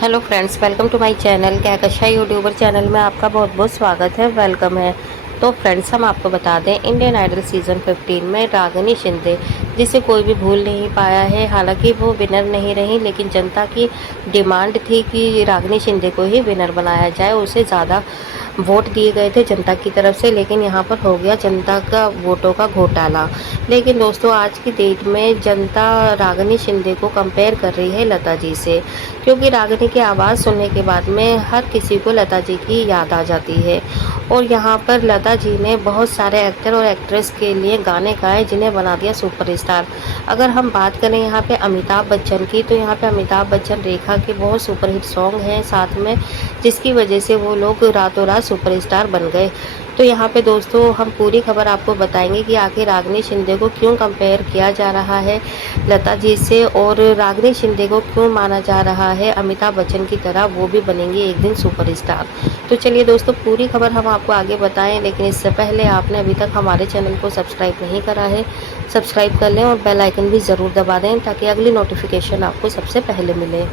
Hello friends, welcome to my channel Kahkasha YouTuber channel में आपका बहुत बहुत स्वागत है, वेलकम है। तो फ्रेंड्स, हम आपको बता दें, इंडियन आइडल सीज़न 15 में रागिनी शिंदे, जिसे कोई भी भूल नहीं पाया है। हालांकि वो विनर नहीं रही, लेकिन जनता की डिमांड थी कि रागिनी शिंदे को ही विनर बनाया जाए। उसे ज़्यादा वोट दिए गए थे जनता की तरफ से, लेकिन यहाँ पर हो गया जनता का वोटों का घोटाला। लेकिन दोस्तों, आज की डेट में जनता रागिनी शिंदे को कंपेयर कर रही है लता जी से, क्योंकि रागिनी की आवाज़ सुनने के बाद में हर किसी को लता जी की याद आ जाती है। और यहाँ पर लता जी ने बहुत सारे एक्टर और एक्ट्रेस के लिए गाने गाए, जिन्हें बना दिया सुपरस्टार। अगर हम बात करें यहाँ पे अमिताभ बच्चन की, तो यहाँ पे अमिताभ बच्चन रेखा के बहुत सुपरहिट सॉन्ग हैं साथ में, जिसकी वजह से वो लोग रातों रात सुपरस्टार बन गए। तो यहाँ पे दोस्तों, हम पूरी खबर आपको बताएंगे कि आखिर रागिनी शिंदे को क्यों कंपेयर किया जा रहा है लता जी से, और रागिनी शिंदे को क्यों माना जा रहा है अमिताभ बच्चन की तरह वो भी बनेंगे एक दिन सुपरस्टार। तो चलिए दोस्तों, पूरी खबर हम आपको आगे बताएं, लेकिन इससे पहले आपने अभी तक हमारे चैनल को सब्सक्राइब नहीं करा है, सब्सक्राइब कर लें और बेल आइकन भी ज़रूर दबा दें, ताकि अगली नोटिफिकेशन आपको सबसे पहले मिले।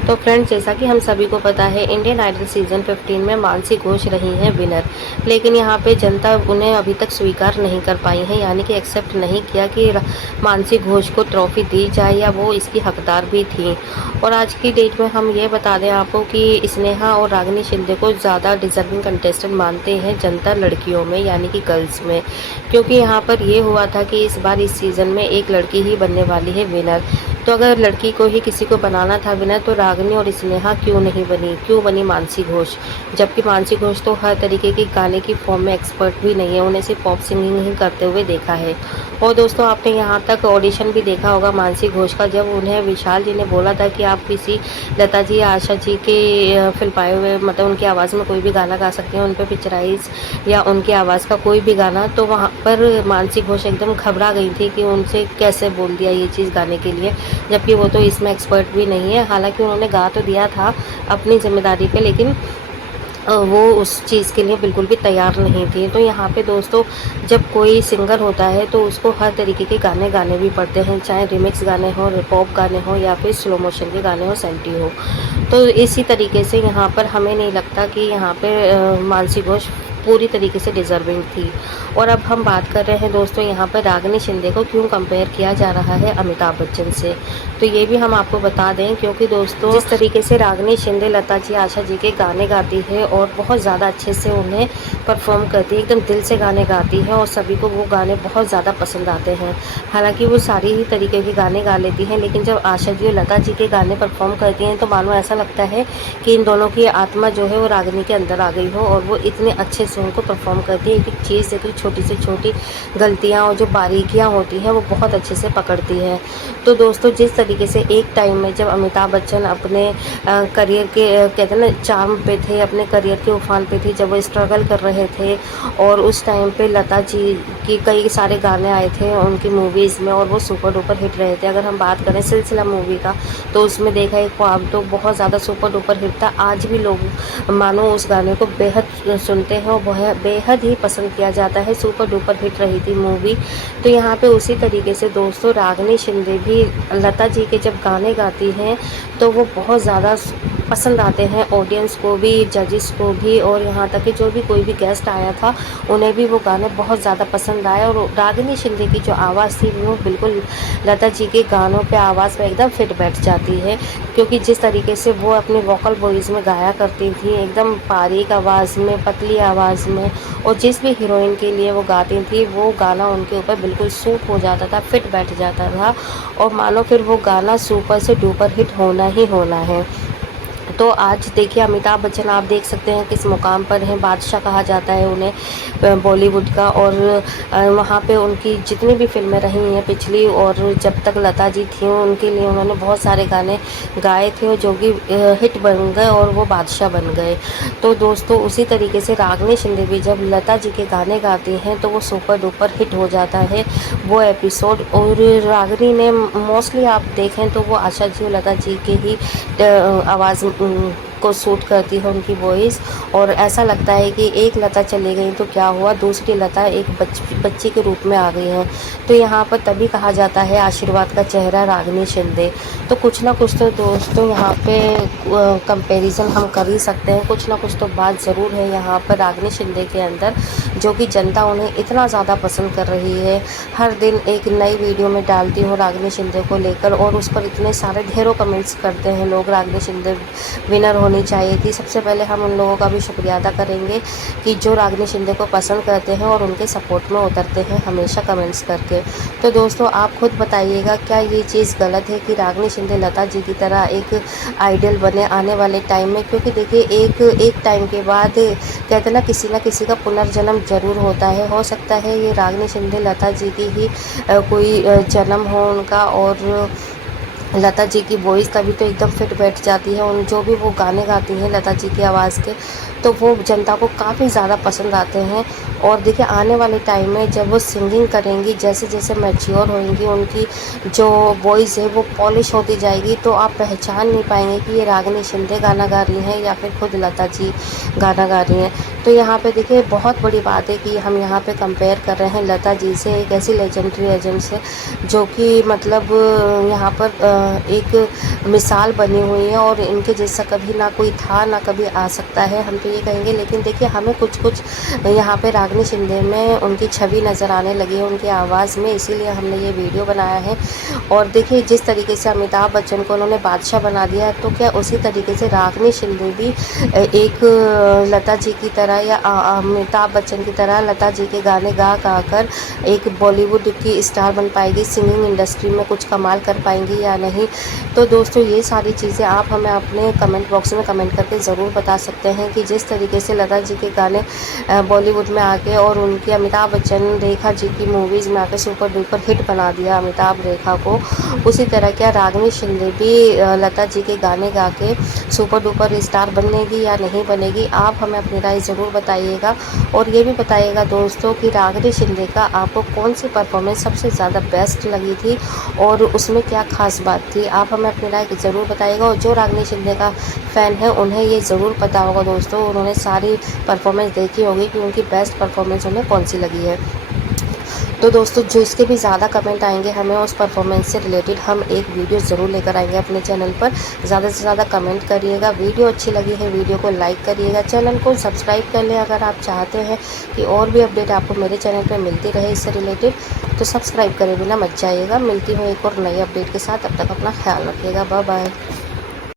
तो फ्रेंड्स, जैसा कि हम सभी को पता है, इंडियन आइडल सीज़न 15 में मानसी घोष रही हैं विनर, लेकिन यहाँ पे जनता उन्हें अभी तक स्वीकार नहीं कर पाई है, यानी कि एक्सेप्ट नहीं किया कि मानसी घोष को ट्रॉफी दी जाए, या वो इसकी हकदार भी थी। और आज की डेट में हम ये बता दें आपको कि स्नेहा और रागिनी शिंदे को ज़्यादा डिजर्विंग कंटेस्टेंट मानते हैं जनता लड़कियों में, यानी कि गर्ल्स में, क्योंकि यहाँ पर ये हुआ था कि इस बार इस सीज़न में एक लड़की ही बनने वाली है विनर। तो अगर लड़की को ही किसी को बनाना था विनर, तो रागिनी और स्नेहा क्यों नहीं बनी, क्यों बनी मानसी घोष? जबकि मानसी घोष तो हर तरीके की गाने की फॉर्म में एक्सपर्ट भी नहीं है, उन्हें सिर्फ पॉप सिंगिंग ही करते हुए देखा है। और दोस्तों, आपने यहाँ तक ऑडिशन भी देखा होगा मानसी घोष का, जब उन्हें विशाल जी ने बोला था कि आप किसी लता जी या आशा जी के फिल्माए हुए, मतलब उनकी आवाज़ में कोई भी गाना गा सकते हैं, उन पर पिक्चराइज या उनकी आवाज़ का कोई भी गाना, तो वहाँ पर मानसी घोष एकदम घबरा गई थी कि उनसे कैसे बोल दिया ये चीज़ गाने के लिए, जबकि वो तो इसमें एक्सपर्ट भी नहीं है। हालांकि उन्होंने गा तो दिया था अपनी जिम्मेदारी पे, लेकिन वो उस चीज़ के लिए बिल्कुल भी तैयार नहीं थी। तो यहाँ पे दोस्तों, जब कोई सिंगर होता है तो उसको हर तरीके के गाने गाने भी पड़ते हैं, चाहे रिमिक्स गाने हो, पॉप गाने हो, या फिर स्लो मोशन के गाने हो, सेंटी हो। तो इसी तरीके से यहाँ पर हमें नहीं लगता कि यहाँ पे मानसी घोष पूरी तरीके से डिज़र्विंग थी। और अब हम बात कर रहे हैं दोस्तों, यहाँ पर रागिनी शिंदे को क्यों कंपेयर किया जा रहा है अमिताभ बच्चन से, तो ये भी हम आपको बता दें, क्योंकि दोस्तों, जिस तरीके से रागिनी शिंदे लता जी, आशा जी के गाने गाती है और बहुत ज़्यादा अच्छे से उन्हें परफॉर्म करती है, एकदम दिल से गाने गाती है, और सभी को वो गाने बहुत ज़्यादा पसंद आते हैं। हालांकि वो सारी ही तरीके के गाने गा लेती हैं, लेकिन जब आशा जी और लता जी के गाने परफॉर्म करती हैं, तो मानो ऐसा लगता है कि इन दोनों की आत्मा जो है वो रागिनी के अंदर आ गई हो, और वो इतने अच्छे से उनको परफॉर्म करती है। एक एक चीज़, एक छोटी से छोटी गलतियाँ और जो बारीकियाँ होती हैं, वो बहुत अच्छे से पकड़ती है। तो दोस्तों, जिस तरीके से एक टाइम में जब अमिताभ बच्चन अपने करियर के कहते हैं ना चार्म पे थे, अपने करियर के उफान पे थे, जब वो स्ट्रगल कर रहे थे, और उस टाइम पे लता जी की कई सारे गाने आए थे उनकी मूवीज़ में, और वो सुपर डुपर हिट रहे थे। अगर हम बात करें सिलसिला मूवी का, तो उसमें देखा एक ख्वाब तो बहुत ज़्यादा सुपर डुपर हिट था। आज भी लोग मानो उस गाने को बेहद सुनते हैं और बेहद ही पसंद किया जाता है, सुपर डुपर हिट रही थी मूवी। तो यहाँ पे उसी तरीके से दोस्तों, रागिनी शिंदे भी लता जी के जब गाने गाती हैं, तो वो बहुत ज़्यादा पसंद आते हैं ऑडियंस को भी, जजेस को भी, और यहाँ तक कि जो भी कोई भी गेस्ट आया था उन्हें भी वो गाने बहुत ज़्यादा पसंद आए। और रागिनी शिंदे की जो आवाज़ थी, वो बिल्कुल लता जी के गानों पे आवाज़ पे एकदम फिट बैठ जाती है, क्योंकि जिस तरीके से वो अपने वोकल वॉइस में गाया करती थी, एकदम बारीक आवाज़ में, पतली आवाज़ में, और जिस भी हीरोइन के लिए वो गाती थी, वो गाना उनके ऊपर बिल्कुल सूट हो जाता था, फिट बैठ जाता था, और मानो फिर वो गाना सुपर से डुपर हिट होना ही होना है। तो आज देखिए, अमिताभ बच्चन आप देख सकते हैं किस मुकाम पर हैं, बादशाह कहा जाता है उन्हें बॉलीवुड का। और वहाँ पे उनकी जितनी भी फिल्में रही हैं पिछली, और जब तक लता जी थी उनके लिए उन्होंने बहुत सारे गाने गाए थे, जो कि हिट बन गए और वो बादशाह बन गए। तो दोस्तों, उसी तरीके से रागिनी शिंदे भी जब लता जी के गाने गाती हैं, तो वो सुपर डुपर हिट हो जाता है वो एपिसोड। और रागिनी ने मोस्टली आप देखें तो वो आशा जी और लता जी के ही आवाज़ को सूट करती है उनकी वॉइस। और ऐसा लगता है कि एक लता चली गई तो क्या हुआ, दूसरी लता एक बच्ची के रूप में आ गई है। तो यहाँ पर तभी कहा जाता है आशीर्वाद का चेहरा रागिनी शिंदे। तो कुछ ना कुछ तो दोस्तों यहाँ पे कंपैरिजन हम कर ही सकते हैं, कुछ ना कुछ तो बात ज़रूर है यहाँ पर रागिनी शिंदे के अंदर, जो कि जनता उन्हें इतना ज़्यादा पसंद कर रही है। हर दिन एक नई वीडियो में डालती हूँ रागिनी शिंदे को लेकर, और उस पर इतने सारे ढेरों कमेंट्स करते हैं लोग, रागिनी शिंदे विनर होनी चाहिए थी। सबसे पहले हम उन लोगों का भी शुक्रिया अदा करेंगे कि जो रागिनी शिंदे को पसंद करते हैं और उनके सपोर्ट में उतरते हैं हमेशा कमेंट्स करके। तो दोस्तों आप खुद बताइएगा, क्या ये चीज़ गलत है कि रागिनी शिंदे लता जी की तरह एक आइडल बने आने वाले टाइम में? क्योंकि देखिए एक टाइम के बाद कहते ना किसी का पुनर्जन्म जरूर होता है। हो सकता है ये रागिनी शिंदे लता जी की ही कोई जन्म हो उनका, और लता जी की वॉइस तभी तो एकदम फिट बैठ जाती है। उन जो भी वो गाने गाती हैं लता जी की आवाज़ के, तो वो जनता को काफ़ी ज़्यादा पसंद आते हैं। और देखिए आने वाले टाइम में जब वो सिंगिंग करेंगी, जैसे जैसे मैच्योर होंगी, उनकी जो वॉइस है वो पॉलिश होती जाएगी, तो आप पहचान नहीं पाएंगे कि ये रागिनी शिंदे गाना गा रही हैं या फिर खुद लता जी गाना गा रही हैं। तो यहाँ पे देखिए बहुत बड़ी बात है कि हम यहाँ पे कंपेयर कर रहे हैं लता जी से, एक ऐसी लेजेंडरी एजेंट से जो कि मतलब यहाँ पर एक मिसाल बनी हुई है, और इनके जैसा कभी ना कोई था ना कभी आ सकता है, हम तो ये कहेंगे। लेकिन देखिए हमें कुछ कुछ यहाँ पे रागिनी शिंदे में उनकी छवि नज़र आने लगी है उनकी आवाज़ में, इसीलिए हमने ये वीडियो बनाया है। और देखिए जिस तरीके से अमिताभ बच्चन को उन्होंने बादशाह बना दिया, तो क्या उसी तरीके से रागिनी शिंदे भी एक लता जी की तरह या अमिताभ बच्चन की तरह लता जी के गाने गा गा कर एक बॉलीवुड की स्टार बन पाएगी, सिंगिंग इंडस्ट्री में कुछ कमाल कर पाएंगी या नहीं? तो दोस्तों ये सारी चीज़ें आप हमें अपने कमेंट बॉक्स में कमेंट करके ज़रूर बता सकते हैं कि जिस तरीके से लता जी के गाने बॉलीवुड में आके और उनकी अमिताभ बच्चन रेखा जी की मूवीज़ में आके सुपर डुपर हिट बना दिया अमिताभ रेखा को, उसी तरह क्या रागिनी शिंदे भी लता जी के गाने गा के सुपर डुपर स्टार बनेगी या नहीं बनेगी? आप हमें अपनी राय ज़रूर बताइएगा। और ये भी बताइएगा दोस्तों कि रागिनी शिंदे का आपको कौन सी परफॉर्मेंस सबसे ज़्यादा बेस्ट लगी थी और उसमें क्या खास बात थी? आप हमें अपनी राय ज़रूर बताइएगा। और जो रागिनी शिंदे का फ़ैन है उन्हें ये ज़रूर पता होगा दोस्तों, उन्होंने सारी परफॉर्मेंस देखी होगी कि उनकी बेस्ट परफॉर्मेंस उन्हें कौन सी लगी है। तो दोस्तों जो इसके भी ज़्यादा कमेंट आएंगे हमें उस परफॉर्मेंस से रिलेटेड हम एक वीडियो ज़रूर लेकर आएंगे अपने चैनल पर। ज़्यादा से ज़्यादा कमेंट करिएगा, वीडियो अच्छी लगी है वीडियो को लाइक करिएगा, चैनल को सब्सक्राइब कर लें अगर आप चाहते हैं कि और भी अपडेट आपको मेरे चैनल पर मिलती रहे इससे रिलेटेड, तो सब्सक्राइब करे बिना मत जाइएगा। मिलती हूँ एक और नई अपडेट के साथ, तब तक अपना ख्याल रखिएगा। Bye bye.